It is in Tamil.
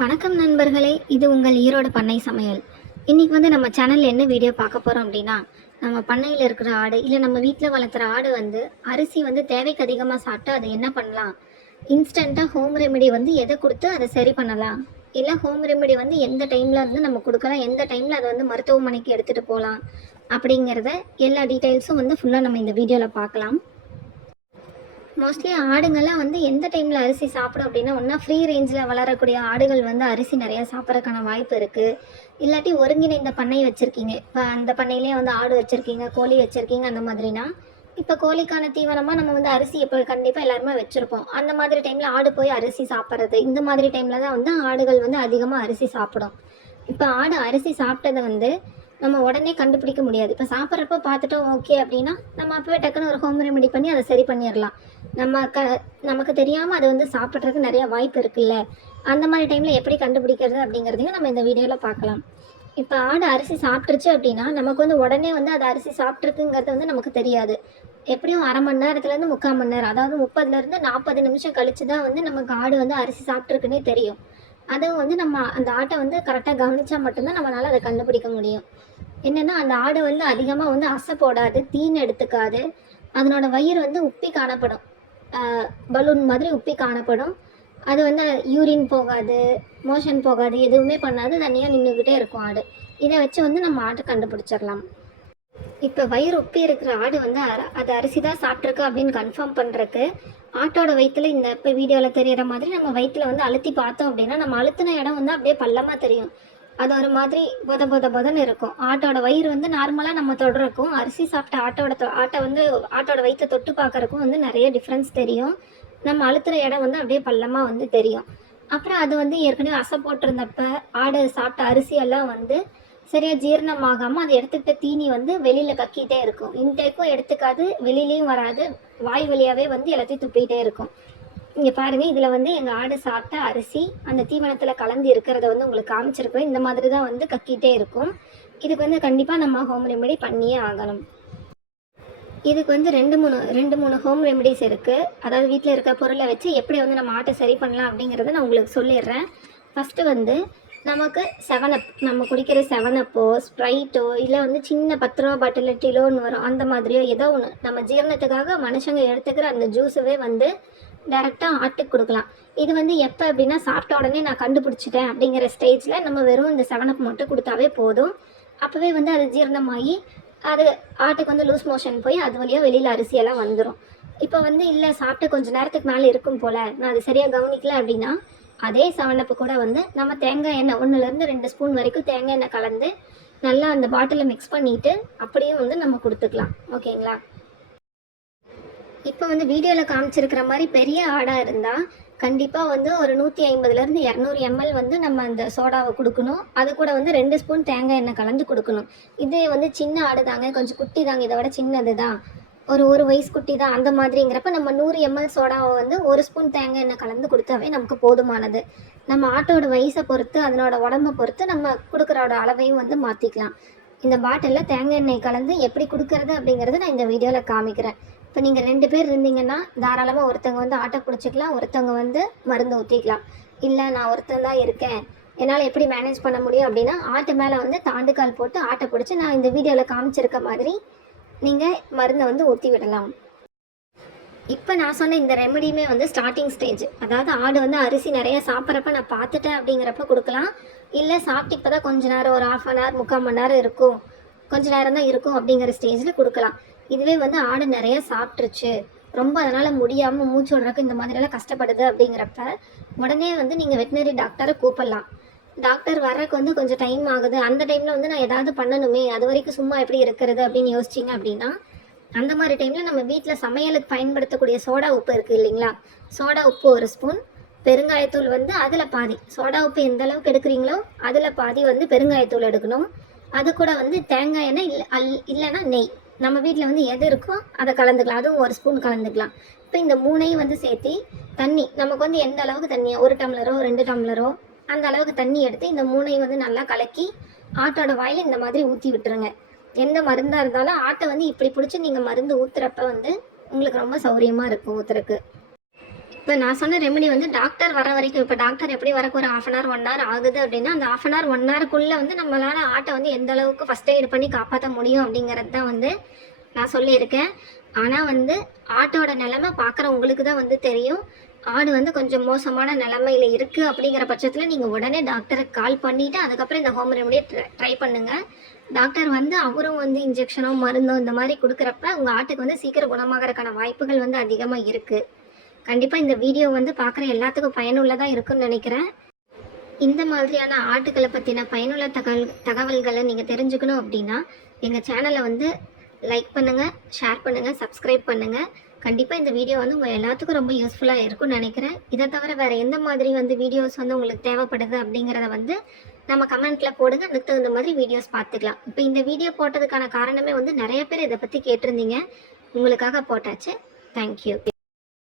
வணக்கம் நண்பர்களே இது உங்கள் ஈரோடு பண்ணை சமையல். இன்றைக்கி வந்து நம்ம சேனலில் என்ன வீடியோ பார்க்க போகிறோம் அப்படின்னா நம்ம பண்ணையில் இருக்கிற ஆடு இல்லை நம்ம வீட்டில் வளர்த்துற ஆடு வந்து அரிசி வந்து தேவைக்கு அதிகமாக சாப்பிட்டு அதை என்ன பண்ணலாம்? இன்ஸ்டண்ட்டாக ஹோம் ரெமெடி வந்து எதை கொடுத்து அதை சரி பண்ணலாம்? இல்லை ஹோம் ரெமெடி வந்து எந்த டைமில் வந்து நம்ம கொடுக்கலாம் எந்த டைமில் அதை வந்து மருத்துவமனைக்கு எடுத்துகிட்டு போகலாம் அப்படிங்கிறத எல்லா டீட்டெயில்ஸும் வந்து ஃபுல்லாக நம்ம இந்த வீடியோவில் பார்க்கலாம். மோஸ்ட்லி ஆடுங்கள்லாம் வந்து எந்த டைமில் அரிசி சாப்பிடும் அப்படின்னா ஒன்றா ஃப்ரீ ரேஞ்சில் வளரக்கூடிய ஆடுகள் வந்து அரிசி நிறையா சாப்பிட்றதுக்கான வாய்ப்பு இருக்குது இல்லாட்டி ஒருங்கிணைந்த பண்ணை வச்சுருக்கீங்க. இப்போ அந்த பண்ணையிலே வந்து ஆடு வச்சுருக்கீங்க கோழி வச்சுருக்கீங்க அந்த மாதிரினா இப்போ கோழிக்கான தீவனமாக நம்ம வந்து அரிசி இப்போ கண்டிப்பாக எல்லாருமே வச்சுருப்போம். அந்த மாதிரி டைமில் ஆடு போய் அரிசி சாப்பிட்றது இந்த மாதிரி டைமில் தான் வந்து ஆடுகள் வந்து அதிகமாக அரிசி சாப்பிடும். இப்போ ஆடு அரிசி சாப்பிட்டதை வந்து நம்ம உடனே கண்டுபிடிக்க முடியாது. இப்போ சாப்பிட்றப்ப பார்த்துட்டோம் ஓகே அப்படின்னா நம்ம அப்பவே டக்குன்னு ஒரு ஹோம் ரெமெடி பண்ணி அதை சரி பண்ணிடலாம். நம்ம க நமக்கு தெரியாமல் அது வந்து சாப்பிட்றதுக்கு நிறைய வாய்ப்பு இருக்குல்ல? அந்த மாதிரி டைமில் எப்படி கண்டுபிடிக்கிறது அப்படிங்கிறதையும் நம்ம இந்த வீடியோவில் பார்க்கலாம். இப்போ ஆடு அரிசி சாப்பிட்ருச்சு அப்படின்னா நமக்கு வந்து உடனே வந்து அது அரிசி சாப்பிட்ருக்குங்கிறது வந்து நமக்கு தெரியாது. எப்படியும் அரை மணி நேரத்துலேருந்து முக்கால் மணி நேரம் அதாவது முப்பதுலேருந்து நாற்பது நிமிஷம் கழிச்சு தான் வந்து நமக்கு ஆடு வந்து அரிசி சாப்பிட்ருக்குன்னே தெரியும். அதுவும் வந்து நம்ம அந்த ஆட்டை வந்து கரெக்டாக கவனிச்சா மட்டும்தான் நம்மளால் அதை கண்டுபிடிக்க முடியும். என்னென்னா அந்த ஆடு வந்து அதிகமாக வந்து அசை போடாது தீன் எடுத்துக்காது. அதனோட வயிறு வந்து உப்பி காணப்படும். பலூன் மாதிரி உப்பி காணப்படும். அது வந்து யூரின் போகாது மோஷன் போகாது எதுவுமே பண்ணாது தனியாக நின்றுக்கிட்டே இருக்கும் ஆடு. இதை வச்சு வந்து நம்ம ஆட்டை கண்டுபிடிச்சிடலாம். இப்போ வயிறு உப்பி இருக்கிற ஆடு வந்து அர- அது அரிசி தான் சாப்பிட்ருக்கு அப்படின்னு கன்ஃபார்ம் பண்ணுறக்கு ஆட்டோட வயிற்றுல இந்த இப்போ வீடியோவில் தெரியிற மாதிரி நம்ம வயிற்றுல வந்து அழுத்தி பார்த்தோம் அப்படின்னா நம்ம அழுத்தின இடம் வந்து அப்படியே பள்ளமாக தெரியும். அது ஒரு மாதிரி பொத பொத பொதன்னு இருக்கும். ஆட்டோட வயிறு வந்து நார்மலாக நம்ம தொடுறக்கும் அரிசி சாப்பிட்ட ஆட்டோட தொ- ஆட்டை வந்து ஆட்டோட வயிற்றை தொட்டு பார்க்குறக்கும் வந்து நிறைய டிஃப்ரென்ஸ் தெரியும். நம்ம அழுத்துற இடம் வந்து அப்படியே பள்ளமாக வந்து தெரியும். அப்புறம் அது வந்து ஏற்கனவே அசை போட்டிருந்தப்ப ஆடு சாப்பிட்ட அரிசியெல்லாம் வந்து சரியாக ஜீரணமாகாமல் அது எடுத்துக்கிட்ட தீனி வந்து வெளியில் கக்கிட்டே இருக்கும். இன்டேக்கும் எடுத்துக்காது வெளியிலையும் வராது. வாய் வழியாகவே வந்து எல்லாத்தையும் துப்பிக்கிட்டே இருக்கும். இங்கே பாருங்கள் இதில் வந்து எங்கள் ஆடு சாப்பிட்ட அரிசி அந்த தீவனத்தில் கலந்து இருக்கிறத வந்து உங்களுக்கு காமிச்சிருக்கோம் இந்த மாதிரி தான் வந்து கக்கிட்டே இருக்கும். இதுக்கு வந்து கண்டிப்பாக நம்ம ஹோம் ரெமெடி பண்ணியே ஆகணும். இதுக்கு வந்து ரெண்டு மூணு ரெண்டு மூணு ஹோம் ரெமெடிஸ் இருக்குது அதாவது வீட்டில் இருக்க பொருளை வச்சு எப்படி வந்து நம்ம ஆட்டை சரி பண்ணலாம் அப்படிங்கிறத நான் உங்களுக்கு சொல்லிடுறேன். ஃபஸ்ட்டு வந்து நமக்கு செவனப் நம்ம குடிக்கிற செவனப்போ ஸ்ப்ரைட்டோ இல்லை வந்து சின்ன பத்து ரூபா பாட்டில் டிலோன்னு வரும் அந்த மாதிரியோ ஏதோ ஒன்று நம்ம ஜீரணத்துக்காக மனுஷங்க எடுத்துக்கிற அந்த ஜூஸவே வந்து டேரெக்டாக ஆட்டுக்கு கொடுக்கலாம். இது வந்து எப்போ அப்படின்னா சாப்பிட்ட உடனே நான் கண்டுபிடிச்சிட்டேன் அப்படிங்கிற ஸ்டேஜில் நம்ம வெறும் இந்த செவனப் மட்டும் கொடுத்தாவே போதும். அப்போவே வந்து அது ஜீரணமாகி அது ஆட்டுக்கு வந்து லூஸ் மோஷன் போய் அது வழியாக வெளியில் அரிசியெல்லாம் வந்துடும் இப்போ வந்து இல்லை சாப்பிட்டு கொஞ்சம் நேரத்துக்கு மேலே இருக்கும் போல் நான் அது சரியாக கவனிக்கல அப்படின்னா அதே சவனப்பு கூட வந்து நம்ம தேங்காய் எண்ணெய் ஒன்றுலேருந்து ரெண்டு ஸ்பூன் வரைக்கும் தேங்காய் எண்ணெய் கலந்து நல்லா அந்த பாட்டிலில் மிக்ஸ் பண்ணிவிட்டு அப்படியே வந்து நம்ம கொடுத்துக்கலாம். ஓகேங்களா? இப்போ வந்து வீடியோவில் காமிச்சிருக்கிற மாதிரி பெரிய ஆடாக இருந்தால் கண்டிப்பாக வந்து ஒரு நூற்றி ஐம்பதுலேருந்து இரநூறு எம்எல் வந்து நம்ம அந்த சோடாவை கொடுக்கணும். அது கூட வந்து ரெண்டு ஸ்பூன் தேங்காய் எண்ணெய் கலந்து கொடுக்கணும். இதே வந்து சின்ன ஆடு தாங்க கொஞ்சம் குட்டி தாங்க இதை விட சின்னது தான் ஒரு ஒரு வயசு குட்டி தான் அந்த மாதிரிங்கிறப்ப நம்ம நூறு எம்எல் சோடாவை வந்து ஒரு ஸ்பூன் தேங்காய் எண்ணெய் கலந்து கொடுத்தாவே நமக்கு போதுமானது. நம்ம ஆட்டோட வயசை பொறுத்து அதனோட உடம்பை பொறுத்து நம்ம கொடுக்குறோட அளவையும் வந்து மாற்றிக்கலாம் இந்த பாட்டிலில் தேங்காய் எண்ணெய் கலந்து எப்படி கொடுக்கறது அப்படிங்கிறத நான் இந்த வீடியோவில் காமிக்கிறேன். இப்போ நீங்கள் ரெண்டு பேர் இருந்தீங்கன்னா தாராளமாக ஒருத்தவங்க வந்து ஆட்டோ பிடிச்சிக்கலாம் ஒருத்தவங்க வந்து மருந்து ஊற்றிக்கலாம் இல்லை நான் ஒருத்தன் தான் இருக்கேன். என்னால் எப்படி மேனேஜ் பண்ண முடியும் அப்படின்னா ஆட்டு மேலே வந்து தாண்டுகால் போட்டு ஆட்டை பிடிச்சி நான் இந்த வீடியோவில் காமிச்சிருக்க மாதிரி நீங்கள் மருந்தை வந்து ஊற்றி விடலாம். இப்போ நான் சொன்ன இந்த ரெமடியுமே வந்து ஸ்டார்டிங் ஸ்டேஜ் அதாவது ஆடு வந்து அரிசி நிறைய சாப்பிட்றப்ப நான் பார்த்துட்டேன் அப்படிங்கிறப்ப கொடுக்கலாம். இல்லை சாப்பிட்டு இப்போ தான் கொஞ்ச நேரம் ஒரு ஆஃப் அன் ஹவர் முக்கால் மணி நேரம் இருக்கும். கொஞ்ச நேரம் தான் இருக்கும் அப்படிங்கிற ஸ்டேஜில் கொடுக்கலாம். இதுவே வந்து ஆடு நிறைய சாப்பிட்ருச்சு ரொம்ப அதனால் முடியாமல் மூச்சு விடுறதுக்கு இந்த மாதிரியெல்லாம் கஷ்டப்படுது அப்படிங்கிறப்ப உடனே வந்து நீங்கள் வெட்டினரி டாக்டரை கூப்பிடலாம். டாக்டர் வர்றதுக்கு வந்து கொஞ்சம் டைம் ஆகுது. அந்த டைமில் வந்து நான் ஏதாவது பண்ணணுமே? அது வரைக்கும் சும்மா எப்படி இருக்கிறது அப்படின்னு யோசிச்சிங்க அப்படின்னா அந்த மாதிரி டைமில் நம்ம வீட்டில் சமையலுக்கு பயன்படுத்தக்கூடிய சோடா உப்பு இருக்குது இல்லைங்களா? சோடா உப்பு ஒரு ஸ்பூன் பெருங்காயத்தூள் வந்து அதில் பாதி. சோடா உப்பு எந்த அளவுக்கு எடுக்கிறீங்களோ அதில் பாதி வந்து பெருங்காயத்தூள் எடுக்கணும். அது கூட வந்து தேங்காய் எண்ணெய் இல்லை அல் இல்லைன்னா நெய். நம்ம வீட்டில் வந்து எது இருக்கோ அதை கலந்துக்கலாம். அதுவும் ஒரு ஸ்பூன் கலந்துக்கலாம். இப்போ இந்த மூணையும் வந்து சேர்த்து தண்ணி நமக்கு வந்து எந்த அளவுக்கு தண்ணியோ? ஒரு டம்ளரோ ரெண்டு டம்ளரோ அந்த அளவுக்கு தண்ணி எடுத்து இந்த மூணையும் வந்து நல்லா கலக்கி ஆட்டோட வாயில் இந்த மாதிரி ஊற்றி விட்டுருங்க. எந்த மருந்தாக இருந்தாலும் ஆட்டை வந்து இப்படி பிடிச்சி நீங்கள் மருந்து ஊற்றுறப்ப வந்து உங்களுக்கு ரொம்ப சௌரியமாக இருக்கும் ஊற்றுறக்கு இப்போ நான் சொன்ன ரெமெடி வந்து டாக்டர் வர வரைக்கும் இப்போ டாக்டர் எப்படி வரக்கு ஒரு half an hour one hour ஆகுது அப்படின்னா அந்த ஆஃப் அன் ஹவர் ஒன் ஹவருக்குள்ளே வந்து நம்மளால் ஆட்டை வந்து எந்த அளவுக்கு ஃபஸ்ட் எய்ட் பண்ணி காப்பாற்ற முடியும் அப்படிங்கிறது தான் வந்து நான் சொல்லியிருக்கேன். ஆனால் வந்து ஆட்டோட நிலமை பார்க்குற உங்களுக்கு தான் வந்து தெரியும். ஆடு வந்து கொஞ்சம் மோசமான நிலமையில இருக்குது அப்படிங்கிற பட்சத்தில் நீங்கள் உடனே டாக்டருக்கு கால் பண்ணிவிட்டு அதுக்கப்புறம் இந்த ஹோம் ரெமடியை ட்ரை பண்ணுங்கள் டாக்டர் வந்து அவரும் வந்து இன்ஜெக்ஷனோ மருந்தோ இந்த மாதிரி கொடுக்குறப்ப உங்கள் ஆட்டுக்கு வந்து சீக்கிரம் குணமாகறதுக்கான வாய்ப்புகள் வந்து அதிகமாக இருக்குது கண்டிப்பாக இந்த வீடியோ வந்து பார்க்குற எல்லாத்துக்கும் பயனுள்ளதாக இருக்குன்னு நினைக்கிறேன். இந்த மாதிரியான ஆட்டுக்களை பற்றின பயனுள்ள தகவல் தகவல்களை நீங்கள் தெரிஞ்சுக்கணும் அப்படின்னா எங்கள் சேனலை வந்து லைக் பண்ணுங்கள் ஷேர் பண்ணுங்கள் சப்ஸ்கிரைப் பண்ணுங்கள் கண்டிப்பாக இந்த வீடியோ வந்து உங்கள் எல்லாத்துக்கும் ரொம்ப யூஸ்ஃபுல்லாக இருக்கும்னு நினைக்கிறேன். இதை தவிர வேறு எந்த மாதிரி வந்து வீடியோஸ் வந்து உங்களுக்கு தேவைப்படுது அப்படிங்கிறத வந்து நம்ம கமெண்ட்டில் போடுங்க. அதுக்கு தகுந்த மாதிரி வீடியோஸ் பார்த்துக்கலாம். இப்போ இந்த வீடியோ போட்டதுக்கான காரணமே வந்து நிறைய பேர் இதை பற்றி கேட்டிருந்தீங்க. உங்களுக்காக போட்டாச்சு. தேங்க்யூ